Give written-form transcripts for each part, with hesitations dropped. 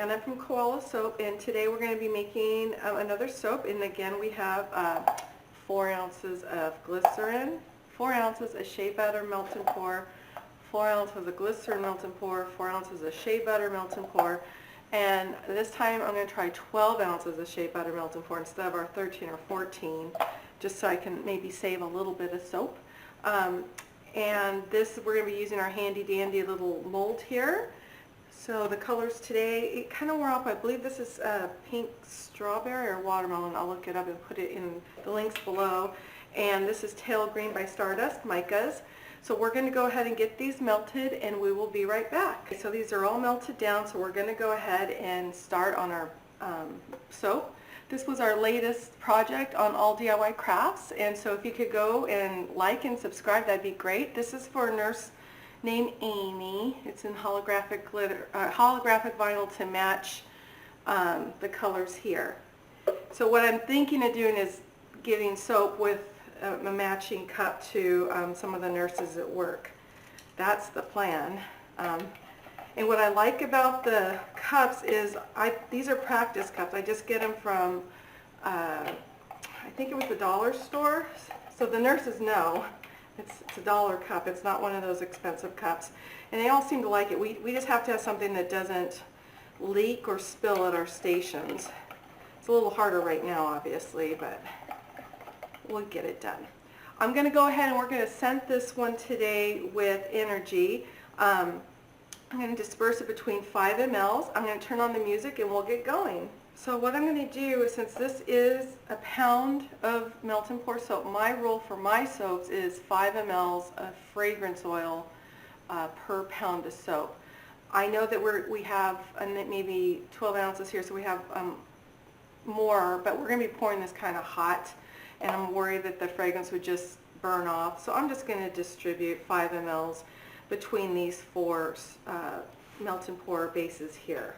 Anna from Koala Soap, and today we're going to be making another soap. And again, we have 4 ounces of glycerin, 4 ounces of shea butter melt and pour, 4 ounces of glycerin melt and pour, 4 ounces of shea butter melt and pour, and this time I'm going to try 12 ounces of shea butter melt and pour instead of our 13 or 14, just so I can maybe save a little bit of soap. And this, we're going to be using our handy dandy little mold here. So the colors today, it kind of wore off. I believe this is pink strawberry or watermelon. I'll look it up and put it in the links below. And this is Teal green by Stardust, Micas. So we're going to go ahead and get these melted, and we will be right back. So these are all melted down, so we're going to go ahead and start on our soap. This was our latest project on All DIY Crafts, and so if you could go and like and subscribe, that'd be great. This is for a nurse named Amy. It's in holographic glitter, holographic vinyl to match the colors here. So what I'm thinking of doing is giving soap with a matching cup to some of the nurses at work. That's the plan. And what I like about the cups is these are practice cups. I just get them from, I think it was the dollar store. So the nurses know it's a dollar cup. It's not one of those expensive cups. And they all seem to like it. We just have to have something that doesn't leak or spill at our stations. It's a little harder right now, obviously, but we'll get it done. I'm going to go ahead and we're going to scent this one today with Energy. I'm going to disperse it between 5 mLs. I'm going to turn on the music and we'll get going. So what I'm going to do is, since this is a pound of melt and pour soap, my rule for my soaps is 5 mLs of fragrance oil per pound of soap. I know that we have maybe 12 ounces here, so we have more, but we're going to be pouring this kind of hot, and I'm worried that the fragrance would just burn off. So I'm just going to distribute 5 mLs between these 4 melt and pour bases here.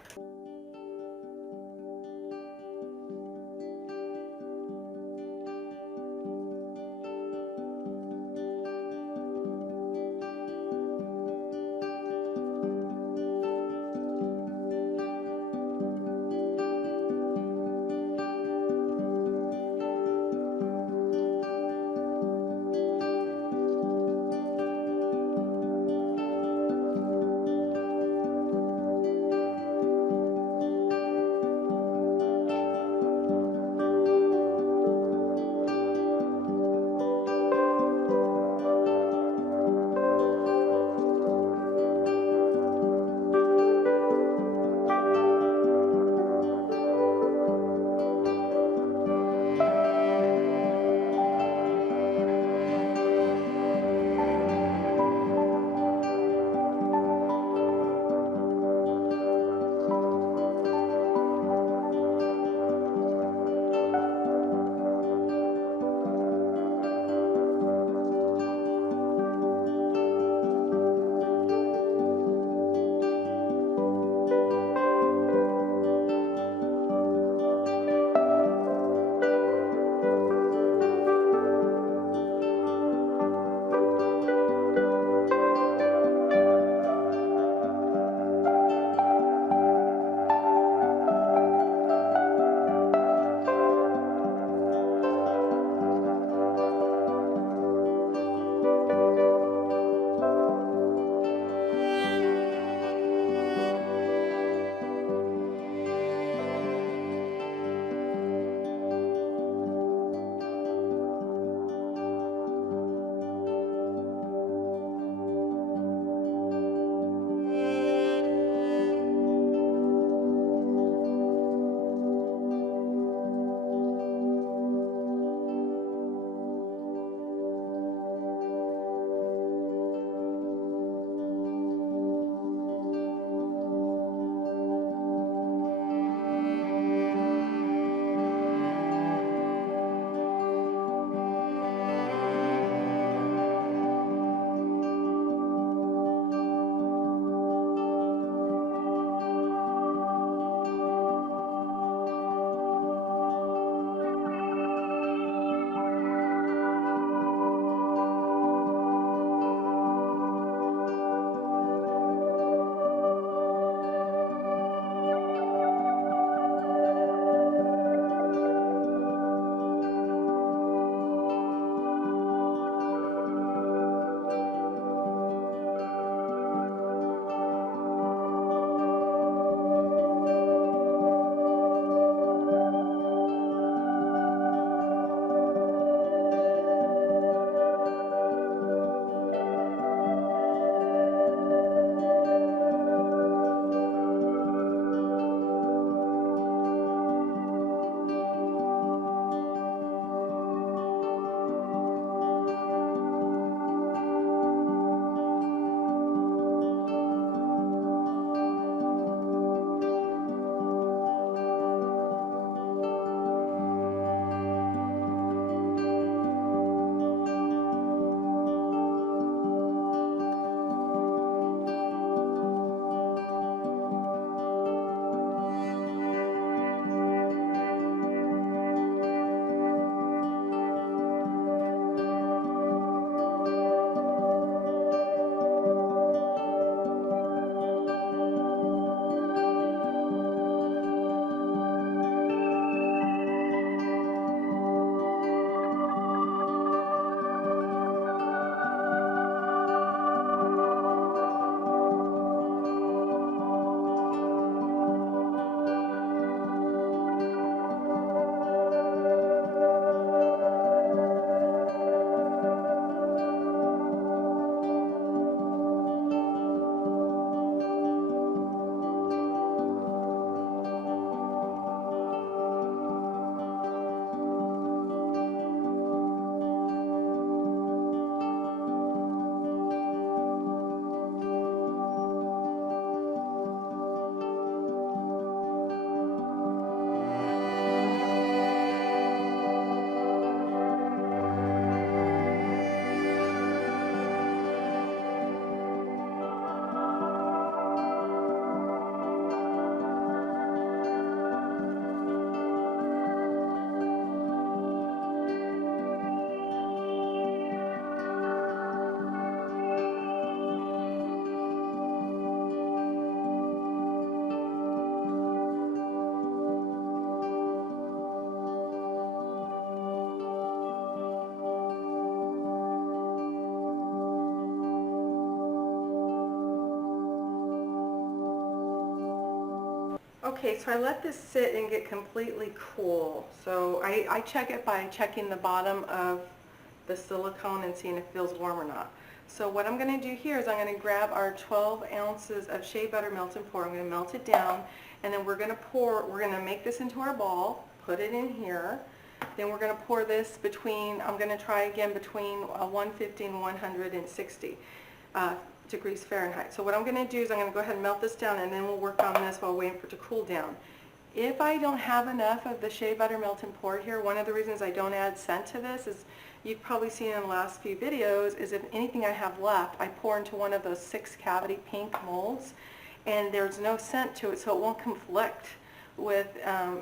Okay, so I let this sit and get completely cool. So I check it by checking the bottom of the silicone and seeing if it feels warm or not. So what I'm going to do here is I'm going to grab our 12 ounces of shea butter melt and pour. I'm going to melt it down, and then we're going to make this into our ball, put it in here. Then we're going to pour this I'm going to try again between 150 and 160 degrees Fahrenheit. So what I'm going to do is I'm going to go ahead and melt this down, and then we'll work on this while waiting for it to cool down. If I don't have enough of the shea butter melt and pour here, one of the reasons I don't add scent to this is, you've probably seen in the last few videos, is if anything I have left, I pour into one of those 6-cavity pink molds, and there's no scent to it, so it won't conflict with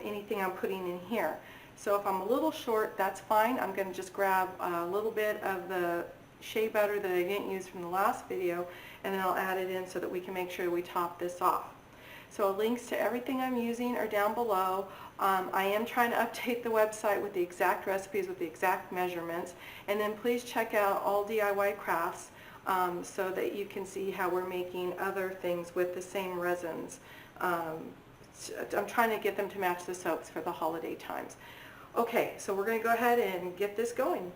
anything I'm putting in here. So if I'm a little short, that's fine. I'm going to just grab a little bit of the shea butter that I didn't use from the last video, and then I'll add it in so that we can make sure we top this off. So links to everything I'm using are down below. I am trying to update the website with the exact recipes, with the exact measurements, and then please check out All DIY Crafts so that you can see how we're making other things with the same resins. I'm trying to get them to match the soaps for the holiday times. Okay, so we're going to go ahead and get this going.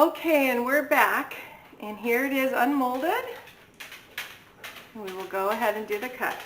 Okay, and we're back, and here it is unmolded. We will go ahead and do the cut.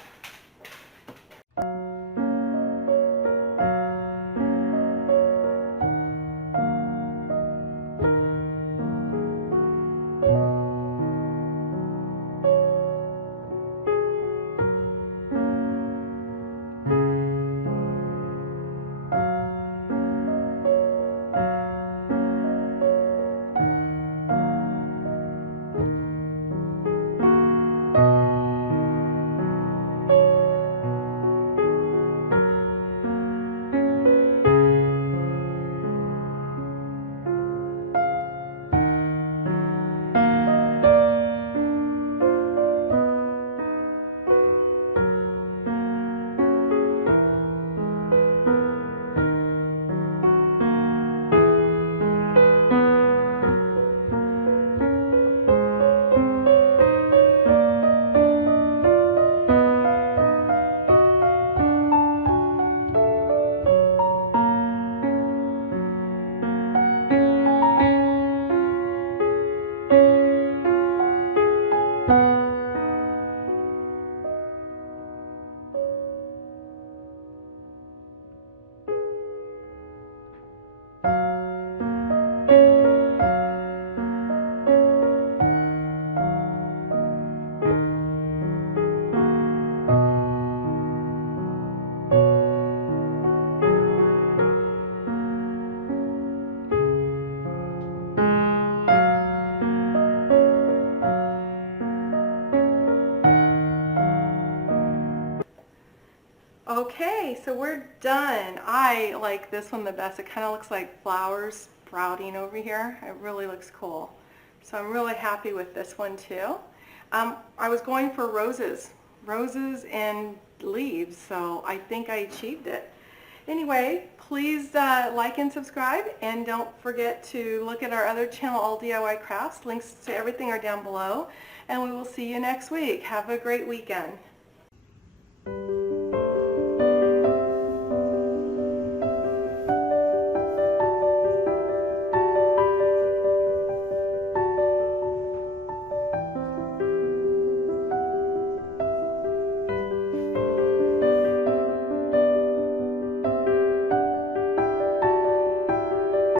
Okay, so we're done. I like this one the best. It kind of looks like flowers sprouting over here. It really looks cool. So I'm really happy with this one too. I was going for roses and leaves, so I think I achieved it. Anyway, please like and subscribe, and don't forget to look at our other channel, All DIY Crafts. Links to everything are down below, and we will see you next week. Have a great weekend.